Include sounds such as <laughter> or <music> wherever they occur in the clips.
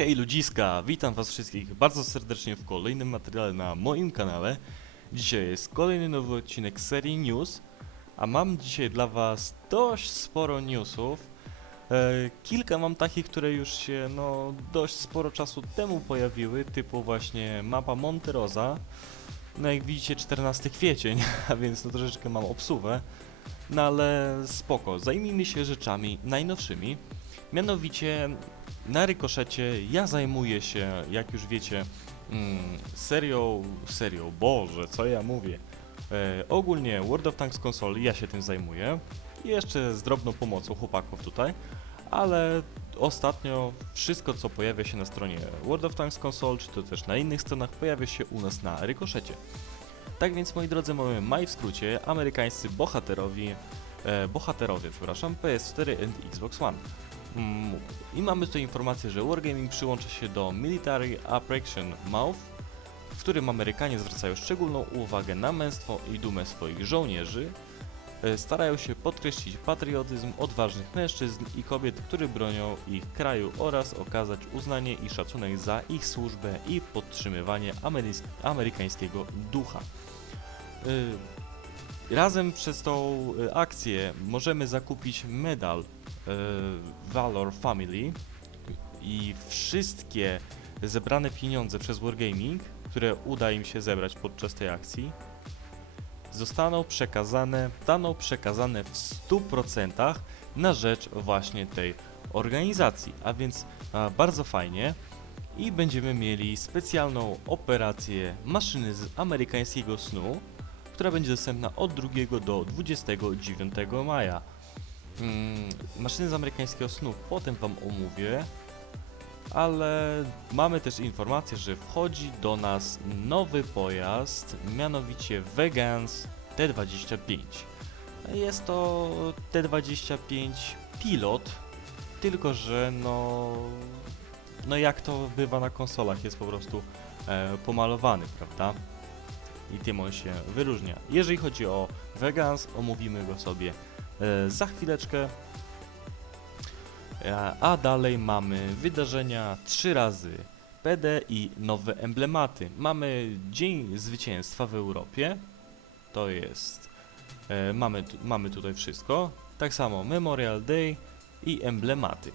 Hej ludziska, witam was wszystkich bardzo serdecznie w kolejnym materiale na moim kanale. Dzisiaj jest kolejny nowy odcinek serii News, a mam dzisiaj dla was dość sporo newsów. E, kilka mam takich, które już się no dość sporo czasu temu pojawiły, typu właśnie mapa Monterosa. No jak widzicie 14 kwiecień, <laughs> a więc no troszeczkę mam obsuwę. No ale spoko, zajmijmy się rzeczami najnowszymi. Mianowicie na rykoszecie ja zajmuję się, jak już wiecie, mm, serią, serią, boże, co ja mówię. E, ogólnie World of Tanks konsoli ja się tym zajmuję. Jeszcze z drobną pomocą chłopaków tutaj, ale ostatnio wszystko co pojawia się na stronie World of Tanks konsol, czy to też na innych stronach, pojawia się u nas na rykoszecie. Tak więc moi drodzy mamy maj w skrócie, amerykańscy bohaterowi, e, bohaterowie, przepraszam, PS4 and Xbox One. Mm, I mamy tutaj informację, że Wargaming przyłącza się do Military Operation Mouth, w którym Amerykanie zwracają szczególną uwagę na męstwo i dumę swoich żołnierzy. E, Starają się podkreślić patriotyzm odważnych mężczyzn i kobiet, którzy bronią ich kraju oraz okazać uznanie i szacunek za ich służbę i podtrzymywanie amerykańskiego ducha. Y, Razem przez tą y, akcję możemy zakupić medal y, Valor Family i wszystkie zebrane pieniądze przez Wargaming, które uda im się zebrać podczas tej akcji, zostaną przekazane, zostaną przekazane w 100% na rzecz właśnie tej organizacji. A więc a, bardzo fajnie. I będziemy mieli specjalną operację maszyny z amerykańskiego snu, która będzie dostępna od 2 do 29 maja. Mm, maszyny z amerykańskiego snu potem Wam omówię, ale mamy też informację, że wchodzi do nas nowy pojazd, mianowicie Vegans T25. Jest to T25 Pilot, tylko że no, no jak to bywa na konsolach, jest po prostu e, pomalowany, prawda? I tym on się wyróżnia. Jeżeli chodzi o Vegans, omówimy go sobie e, za chwileczkę. E, A dalej mamy wydarzenia trzy razy PD i nowe emblematy. Mamy Dzień Zwycięstwa w Europie. To jest. E, mamy, mamy tutaj wszystko. Tak samo Memorial Day i emblematy.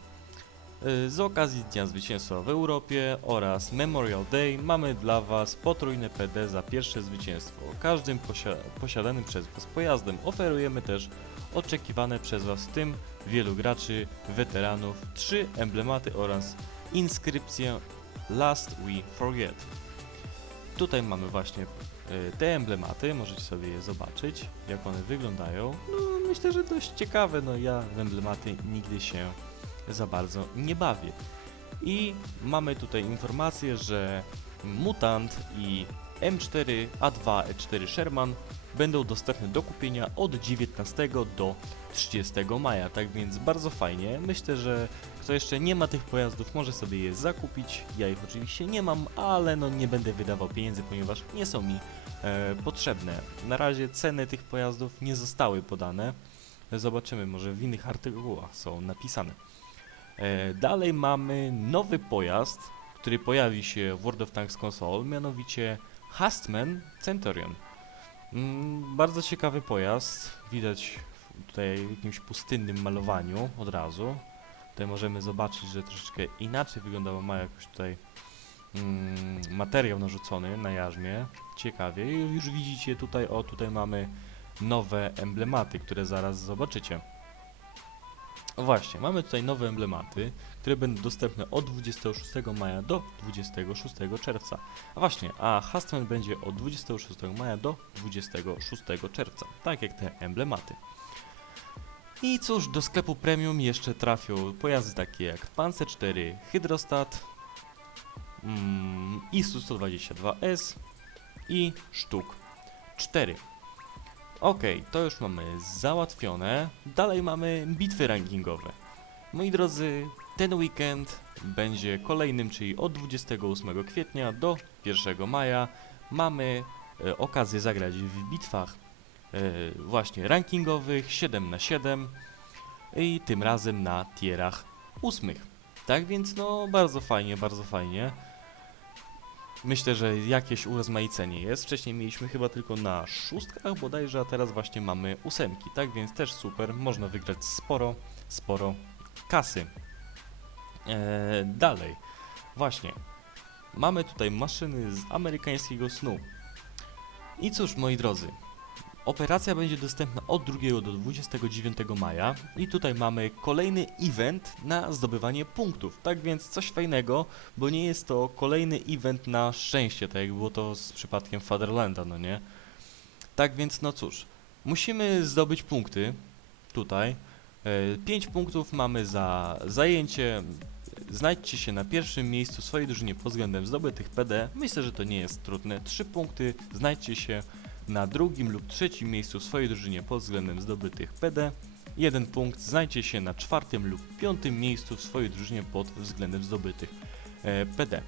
E, Z okazji Dnia Zwycięstwa w Europie oraz Memorial Day mamy dla Was potrójne PD za pierwsze zwycięstwo. Każdym posia posiadanym przez Was pojazdem oferujemy też oczekiwane przez Was, w tym wielu graczy, weteranów, trzy emblematy oraz inskrypcję Last We Forget. Tutaj mamy właśnie e, te emblematy, możecie sobie je zobaczyć, jak one wyglądają. No, myślę, że dość ciekawe, no ja w emblematy nigdy się za bardzo nie bawię. I mamy tutaj informację, że Mutant i M4A2 E4 Sherman będą dostępne do kupienia od 19 do 30 maja, tak więc bardzo fajnie. Myślę, że kto jeszcze nie ma tych pojazdów, może sobie je zakupić. Ja ich oczywiście nie mam, ale no nie będę wydawał pieniędzy, ponieważ nie są mi e, potrzebne. Na razie ceny tych pojazdów nie zostały podane. Zobaczymy, może w innych artykułach są napisane. E, dalej mamy nowy pojazd, który pojawi się w World of Tanks Console, mianowicie Hastman Centurion. Mm, bardzo ciekawy pojazd, widać tutaj w jakimś pustynnym malowaniu od razu. Tutaj możemy zobaczyć, że troszeczkę inaczej wygląda, bo ma jakoś tutaj mm, materiał narzucony na jarzmie. Ciekawie. Już widzicie tutaj, o tutaj mamy nowe emblematy, które zaraz zobaczycie. Właśnie, mamy tutaj nowe emblematy, które będą dostępne od 26 maja do 26 czerwca. A właśnie, a Hastman będzie od 26 maja do 26 czerwca, tak jak te emblematy. I cóż, do sklepu premium jeszcze trafią pojazdy takie jak Panzer 4 Hydrostat, mm, ISU 122S i Sztuk 4. Okej, to już mamy załatwione. Dalej mamy bitwy rankingowe. Moi drodzy, ten weekend będzie kolejnym, czyli od 28 kwietnia do 1 maja. Mamy e, okazję zagrać w bitwach e, właśnie rankingowych 7 na 7 i tym razem na tierach ósmych. Tak więc no bardzo fajnie, bardzo fajnie. Myślę, że jakieś urozmaicenie jest. Wcześniej mieliśmy chyba tylko na szóstkach bodajże, a teraz właśnie mamy ósemki. Tak więc też super, można wygrać sporo, sporo kasy. Eee, dalej, właśnie, mamy tutaj maszyny z amerykańskiego snu. I cóż, moi drodzy, operacja będzie dostępna od 2 do 29 maja i tutaj mamy kolejny event na zdobywanie punktów. Tak więc coś fajnego, bo nie jest to kolejny event na szczęście, tak jak było to z przypadkiem Fatherlanda, no nie? Tak więc no cóż, musimy zdobyć punkty tutaj. 5 punktów mamy za zajęcie. Znajdźcie się na pierwszym miejscu swojej drużynie pod względem zdobytych PD. Myślę, że to nie jest trudne. 3 punkty. Znajdźcie się na drugim lub trzecim miejscu w swojej drużynie pod względem zdobytych PD. Jeden punkt. Znajdźcie się na czwartym lub piątym miejscu w swojej drużynie pod względem zdobytych e, PD.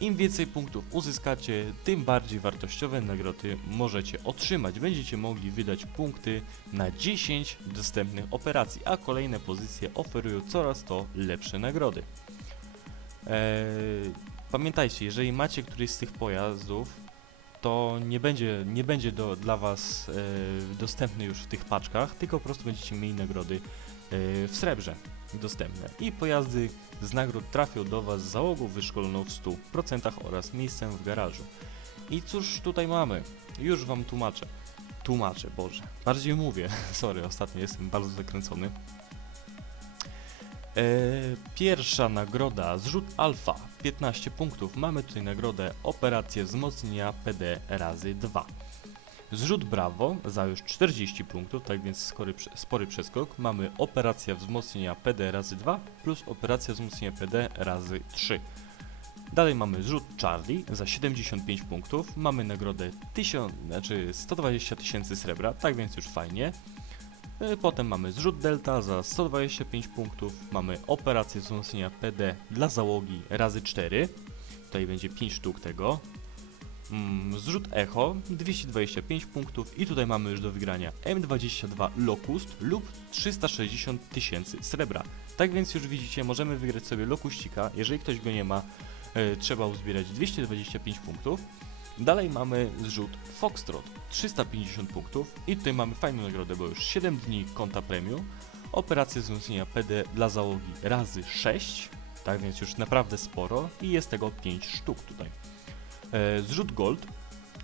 Im więcej punktów uzyskacie, tym bardziej wartościowe nagrody możecie otrzymać. Będziecie mogli wydać punkty na 10 dostępnych operacji, a kolejne pozycje oferują coraz to lepsze nagrody. Eee, pamiętajcie, jeżeli macie któryś z tych pojazdów, to nie będzie, nie będzie do, dla Was e, dostępny już w tych paczkach, tylko po prostu będziecie mieli nagrody e, w srebrze dostępne. I pojazdy z nagród trafią do Was z załogą wyszkoloną w 100% oraz miejscem w garażu. I cóż tutaj mamy? Już Wam tłumaczę. Tłumaczę, Boże. Bardziej mówię. <laughs> Sorry, ostatnio jestem bardzo zakręcony. E, pierwsza nagroda, zrzut alfa, 15 punktów. Mamy tutaj nagrodę operację wzmocnienia PD razy 2. Zrzut brawo za już 40 punktów, tak więc spory, spory przeskok. Mamy operacja wzmocnienia PD razy 2 plus operacja wzmocnienia PD razy 3. Dalej mamy zrzut Charlie za 75 punktów. Mamy nagrodę 1000, znaczy 120 tysięcy srebra, tak więc już fajnie. E, Potem mamy zrzut Delta za 125 punktów. Mamy operację wzmocnienia PD dla załogi razy 4. Tutaj będzie 5 sztuk tego. Mm, Zrzut Echo 225 punktów i tutaj mamy już do wygrania M22 Locust lub 360 tysięcy srebra. Tak więc już widzicie, możemy wygrać sobie Lokuścika. Jeżeli ktoś go nie ma, e, trzeba uzbierać 225 punktów. Dalej mamy zrzut Foxtrot 350 punktów i tutaj mamy fajną nagrodę, bo już 7 dni konta premium, operację wzmocnienia PD dla załogi razy 6, tak więc już naprawdę sporo i jest tego 5 sztuk tutaj. E, zrzut Gold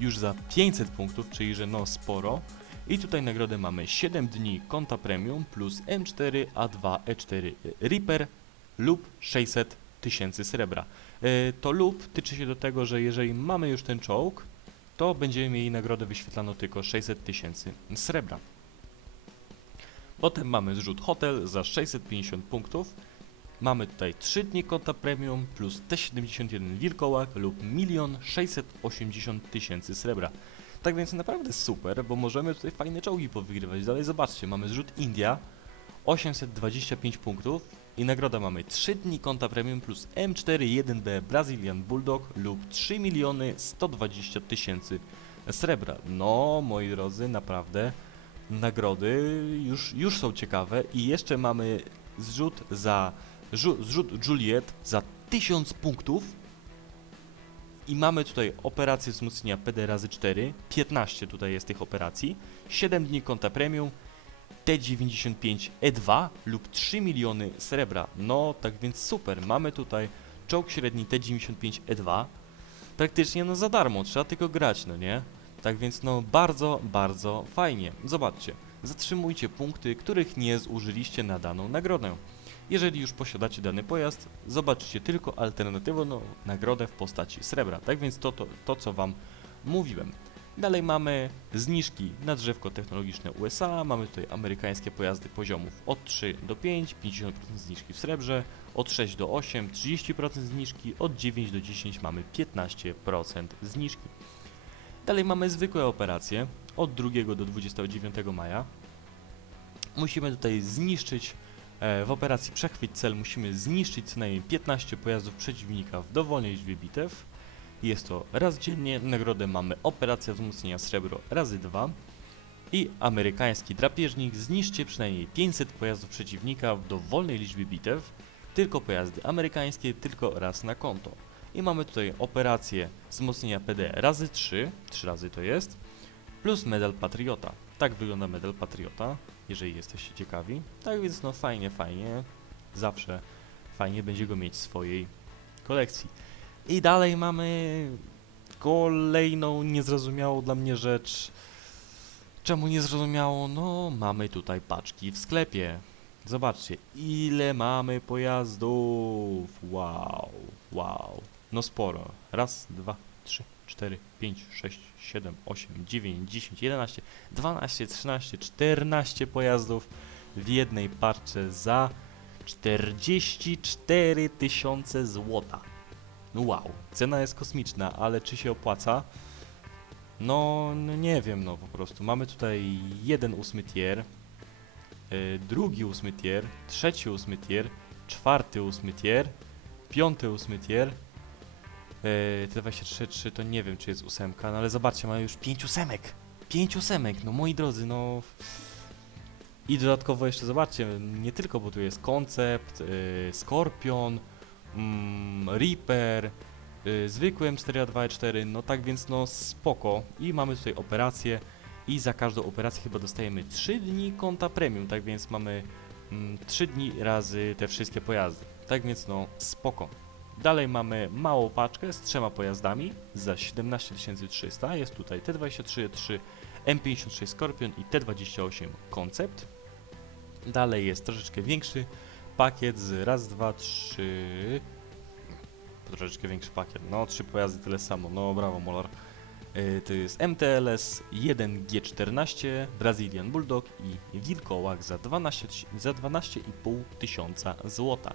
już za 500 punktów, czyli że no sporo. I tutaj nagrodę mamy 7 dni konta premium plus M4 A2 E4 Reaper lub 600 tysięcy srebra. E, To lub tyczy się do tego, że jeżeli mamy już ten czołg, to będziemy mieli nagrodę wyświetlaną tylko 600 tysięcy srebra. Potem mamy zrzut Hotel za 650 punktów. Mamy tutaj 3 dni konta premium plus T71 wilkołak lub 1 680 tysięcy srebra. Tak więc naprawdę super, bo możemy tutaj fajne czołgi powygrywać. Dalej zobaczcie, mamy zrzut India 825 punktów. I nagroda mamy 3 dni konta premium plus M4 1B Brazilian Bulldog lub 3 miliony 120 tysięcy srebra. No, moi drodzy, naprawdę nagrody już, już są ciekawe. I jeszcze mamy zrzut za żu- zrzut Juliet za 1000 punktów. I mamy tutaj operację wzmocnienia PD razy 4, 15 tutaj jest tych operacji, 7 dni konta premium, T95 E2 lub 3 miliony srebra. No, tak więc super, mamy tutaj czołg średni T95 E2, praktycznie no za darmo, trzeba tylko grać, no nie? Tak więc no bardzo, bardzo fajnie. Zobaczcie, zatrzymujcie punkty, których nie zużyliście na daną nagrodę. Jeżeli już posiadacie dany pojazd, zobaczycie tylko alternatywną nagrodę w postaci srebra. Tak więc to, to, to co Wam mówiłem. Dalej mamy zniżki na drzewko technologiczne USA, mamy tutaj amerykańskie pojazdy poziomów od 3 do 5, 50% zniżki w srebrze, od 6 do 8, 30% zniżki, od 9 do 10 mamy 15% zniżki. Dalej mamy zwykłe operacje od 2 do 29 maja. Musimy tutaj zniszczyć E, W operacji Przechwyć cel musimy zniszczyć co najmniej 15 pojazdów przeciwnika w dowolnej liczbie bitew. Jest to raz dziennie, nagrodę mamy operacja wzmocnienia srebro razy 2 i amerykański drapieżnik zniszczcie przynajmniej 500 pojazdów przeciwnika w dowolnej liczbie bitew. tylko pojazdy amerykańskie, tylko raz na konto. I mamy tutaj operację wzmocnienia PD razy 3, 3 razy to jest, plus medal Patriota. Tak wygląda medal Patriota, jeżeli jesteście ciekawi. Tak więc no fajnie, fajnie, zawsze fajnie będzie go mieć w swojej kolekcji. I dalej mamy kolejną niezrozumiałą dla mnie rzecz. Czemu niezrozumiałą? No, mamy tutaj paczki w sklepie. Zobaczcie, ile mamy pojazdów. Wow, wow. No sporo. Raz, dwa, trzy, cztery, pięć, sześć, siedem, osiem, dziewięć, dziesięć, jedenaście, dwanaście, trzynaście, czternaście pojazdów w jednej paczce za 44 tysiące złota. No wow, cena jest kosmiczna, ale czy się opłaca? No, no nie wiem, no po prostu. Mamy tutaj jeden ósmy tier, yy, drugi ósmy tier, trzeci ósmy tier, czwarty ósmy tier, piąty ósmy tier. Yy, te 23 3 to nie wiem, czy jest ósemka, no ale zobaczcie, mamy już pięć ósemek. Pięć ósemek, no moi drodzy, no... I dodatkowo jeszcze zobaczcie, nie tylko, bo tu jest koncept, yy, Skorpion, mm, Reaper, yy, zwykły M4A2 no tak więc no spoko. I mamy tutaj operację i za każdą operację chyba dostajemy 3 dni konta premium, tak więc mamy mm, 3 dni razy te wszystkie pojazdy. Tak więc no spoko. Dalej mamy małą paczkę z trzema pojazdami za 17 300. Jest tutaj T23-3, M56 Scorpion i T28 Concept. Dalej jest troszeczkę większy pakiet z raz, dwa, trzy. Troszeczkę większy pakiet. No, trzy pojazdy tyle samo. No, brawo, Molar. Yy, to jest MTLS 1G14, Brazilian Bulldog i Wilkołak za 12 tyś- za 12,5 tysiąca złota.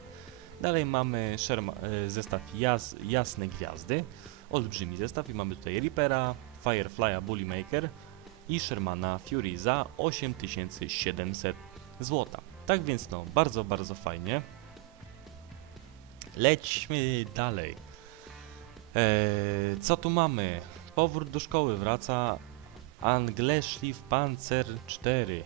Dalej mamy Sherma, yy, zestaw jas, Jasne Gwiazdy, olbrzymi zestaw i mamy tutaj Reapera, Firefly'a Bullymaker i Shermana Fury za 8700 złota. Tak więc no, bardzo, bardzo fajnie. Lećmy dalej. Eee, co tu mamy? Powrót do szkoły wraca Angleszliw Panzer 4.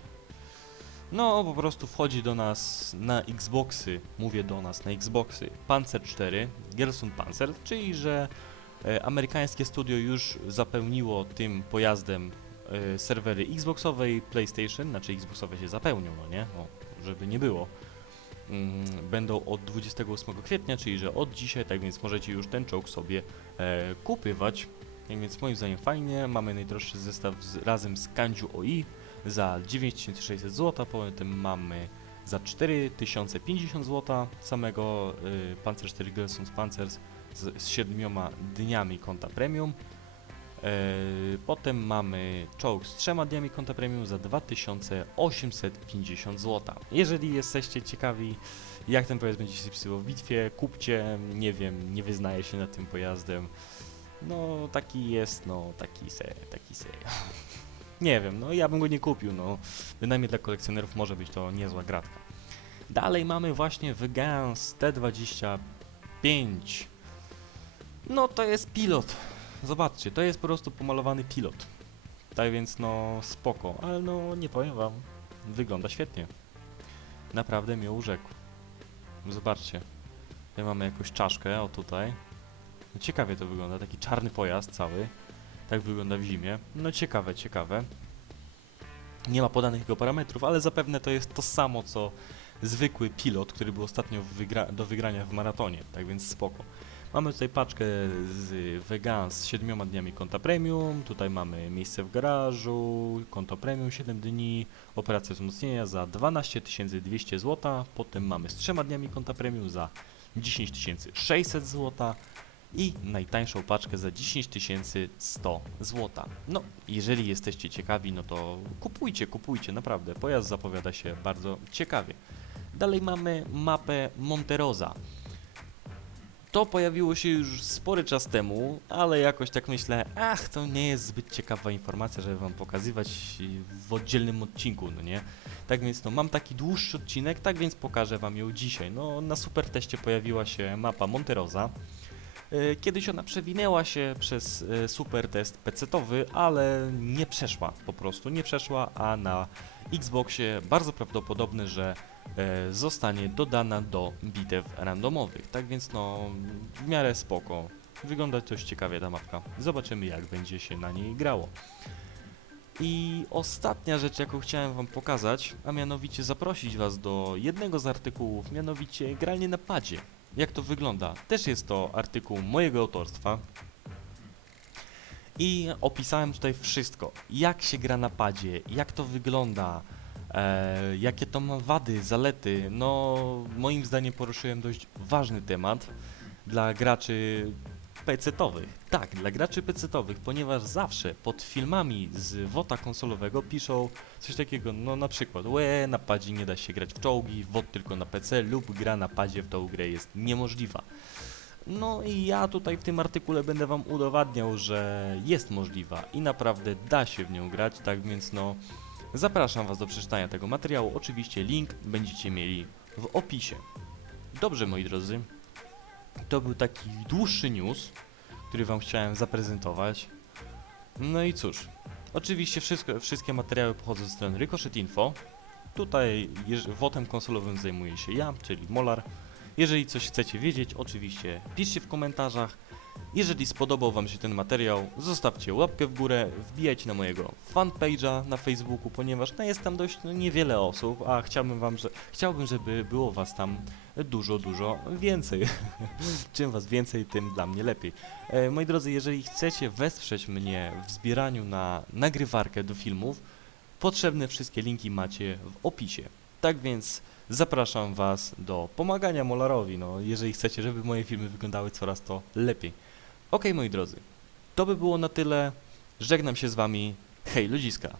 No, po prostu wchodzi do nas na Xboxy, mówię do nas na Xboxy, Panzer 4, Gerson Panzer, czyli że e, amerykańskie studio już zapełniło tym pojazdem e, serwery Xboxowe i PlayStation, znaczy Xboxowe się zapełnią, no nie? O, żeby nie było. Mm, Będą od 28 kwietnia, czyli że od dzisiaj, tak więc możecie już ten czołg sobie e, kupywać. Tak więc moim zdaniem fajnie. Mamy najdroższy zestaw z, razem z Kandziu OI za 9600 zł, potem mamy za 4050 zł samego y, Panzer 4 Gelsons Panzers z, z 7 dniami konta premium. E, Potem mamy czołg z trzema dniami konta premium za 2850 zł. Jeżeli jesteście ciekawi, jak ten pojazd będzie się spisywał w bitwie, kupcie, nie wiem, nie wyznaję się nad tym pojazdem. No, taki jest, no, taki se, taki se. <laughs> nie wiem, no, ja bym go nie kupił, no. Bynajmniej dla kolekcjonerów może być to niezła gratka. Dalej mamy właśnie Wygans T25. No, to jest pilot. Zobaczcie, to jest po prostu pomalowany pilot. Tak więc no spoko, ale no nie powiem wam, wygląda świetnie. Naprawdę mnie urzekł. Zobaczcie, tutaj mamy jakąś czaszkę, o tutaj. No, ciekawie to wygląda, taki czarny pojazd cały. Tak wygląda w zimie. No ciekawe, ciekawe. Nie ma podanych jego parametrów, ale zapewne to jest to samo co zwykły pilot, który był ostatnio wygra do wygrania w maratonie, tak więc spoko. Mamy tutaj paczkę z Vegan z 7 dniami konta premium. Tutaj mamy miejsce w garażu, konto premium 7 dni, operacja wzmocnienia za 12 200 zł. Potem mamy z 3 dniami konta premium za 10 600 zł i najtańszą paczkę za 10 100 zł. No, jeżeli jesteście ciekawi, no to kupujcie, kupujcie, naprawdę. Pojazd zapowiada się bardzo ciekawie. Dalej mamy mapę Monterosa. To pojawiło się już spory czas temu, ale jakoś tak myślę, ach, to nie jest zbyt ciekawa informacja, żeby wam pokazywać w oddzielnym odcinku, no nie? Tak więc no, mam taki dłuższy odcinek, tak więc pokażę wam ją dzisiaj. No, na super teście pojawiła się mapa Monterosa. E, Kiedyś ona przewinęła się przez e, super test PC-towy, ale nie przeszła po prostu, nie przeszła, a na Xboxie bardzo prawdopodobne, że e, zostanie dodana do bitew randomowych. Tak więc no, w miarę spoko. Wygląda dość ciekawie ta mapka. Zobaczymy jak będzie się na niej grało. I ostatnia rzecz, jaką chciałem wam pokazać, a mianowicie zaprosić was do jednego z artykułów, mianowicie granie na padzie. Jak to wygląda? Też jest to artykuł mojego autorstwa. I opisałem tutaj wszystko. Jak się gra na padzie, jak to wygląda, e, jakie to ma wady, zalety. No, moim zdaniem poruszyłem dość ważny temat dla graczy PC-towych. Tak, dla graczy PC-towych, ponieważ zawsze pod filmami z WOTA konsolowego piszą coś takiego, no na przykład, łe, na padzie nie da się grać w czołgi, WOT tylko na PC lub gra na padzie w tą grę jest niemożliwa. No i ja tutaj w tym artykule będę wam udowadniał, że jest możliwa i naprawdę da się w nią grać, tak więc no zapraszam was do przeczytania tego materiału. Oczywiście link będziecie mieli w opisie. Dobrze moi drodzy, to był taki dłuższy news, który wam chciałem zaprezentować. No i cóż, oczywiście wszystko, wszystkie materiały pochodzą ze strony Ricochet Info. Tutaj wotem konsolowym zajmuję się ja, czyli Molar. Jeżeli coś chcecie wiedzieć, oczywiście piszcie w komentarzach. Jeżeli spodobał Wam się ten materiał, zostawcie łapkę w górę, wbijajcie na mojego fanpage'a na Facebooku, ponieważ no, jest tam dość no, niewiele osób, a chciałbym wam, że, chciałbym, żeby było Was tam dużo, dużo więcej. <laughs> Czym Was więcej, tym dla mnie lepiej. E, moi drodzy, jeżeli chcecie wesprzeć mnie w zbieraniu na nagrywarkę do filmów, potrzebne wszystkie linki macie w opisie. Tak więc zapraszam Was do pomagania Molarowi, no, jeżeli chcecie, żeby moje filmy wyglądały coraz to lepiej. Ok, moi drodzy, to by było na tyle. Żegnam się z Wami. Hej, ludziska!